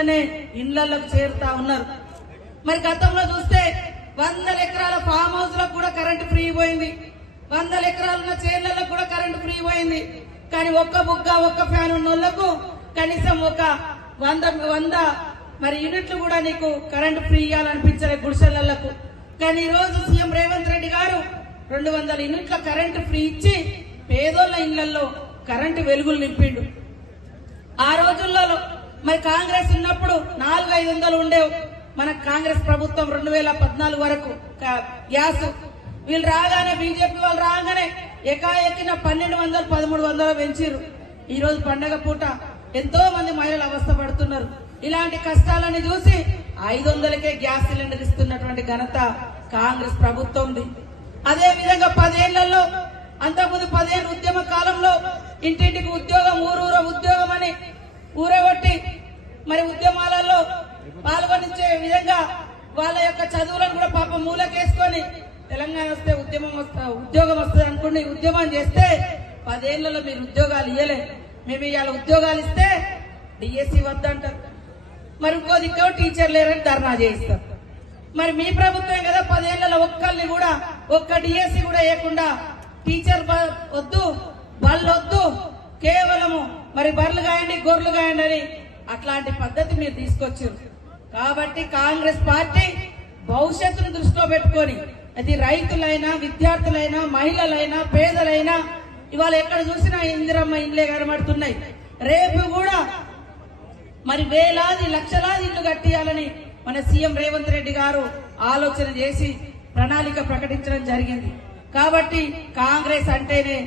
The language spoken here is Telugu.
రోజుల్లోనే ఇళ్లలోకి చేరుతా ఉన్నారు. మరి గతంలో చూస్తే 100 ఎకరాల ఫామ్ హౌస్ లకు కూడా కరెంటు ఫ్రీ పోయింది, 100 ఎకరాల చేర్లకు కూడా కరెంటు ఫ్రీ పోయింది. కానీ ఒక్క బుగ్గ ఒక్క ఫ్యాన్ ఉన్న వాళ్ళకు కనీసం ఒక 100 మరి యూనిట్లు కూడా నీకు కరెంటు ఫ్రీ ఇవ్వాలనిపించలే గుడిసెలకు. కానీ ఈ రోజు సీఎం రేవంత్ రెడ్డి గారు 200 యూనిట్ల కరెంటు ఫ్రీ ఇచ్చి పేదోళ్ల ఇళ్లలో కరెంటు వెలుగులు నింపిండు. ఆ రోజుల్లో మరి కాంగ్రెస్ ఉన్నప్పుడు 400-500 ఉండేవు. మన కాంగ్రెస్ ప్రభుత్వం 2014 వరకు గ్యాస్ వీళ్ళు రాగానే బీజేపీ వాళ్ళు రాగానే ఏకాఏకిన 1200-1300 పెంచారు. ఈ రోజు పండగ పూట ఎంతో మంది మహిళలు అవస్థ పడుతున్నారు. ఇలాంటి కష్టాలని చూసి 500కే గ్యాస్ సిలిండర్ ఇస్తున్నటువంటి ఘనత కాంగ్రెస్ ప్రభుత్వంది. అదే విధంగా 10 ఏళ్లలో అంతకుముందు 10 ఏళ్ళ ఉద్యమ కాలంలో ఇంటింటికి ఉద్యోగం ఊరూర ఉద్యోగం అని ఊరగొట్టి మరి ఉద్యమాలలో పాల్గొనించే విధంగా వాళ్ళ యొక్క చదువులను కూడా పాపం మూలకేసుకొని తెలంగాణ వస్తే ఉద్యోగం వస్తుంది అనుకుని ఉద్యమం చేస్తే 10 ఏళ్లలో మీరు ఉద్యోగాలు ఇయ్యలే. మేము ఇవాళ ఉద్యోగాలు ఇస్తే డిఎస్సి వద్దంటారు, మరి ఇంకో దిక్కో టీచర్ లేరని ధర్నా చేయిస్తారు. మరి మీ ప్రభుత్వం కదా 10 ఏళ్లలో ఒక్కరిని కూడా ఒక్క డిఎస్సి కూడా వేయకుండా టీచర్ వద్దు బళ్ళు వద్దు కేవలము మరి బర్రెలు కాయండి గొర్రెలు కాయండి అని అట్లాంటి పద్ధతి మీరు తీసుకొచ్చారు. కాబట్టి కాంగ్రెస్ పార్టీ భవిష్యత్తును దృష్టిలో పెట్టుకొని అది రైతులైనా విద్యార్థులైనా మహిళలైనా పేదలైనా ఇవాళ ఎక్కడ చూసినా ఇందిరమ్మ ఇండ్లే కనబడుతున్నాయి. రేపు కూడా మరి వేలాది లక్షలాది ఇళ్లు కట్టియాలని మన సీఎం రేవంత్ రెడ్డి గారు ఆలోచన చేసి ప్రణాళిక ప్రకటించడం జరిగింది. కాబట్టి కాంగ్రెస్ అంటేనే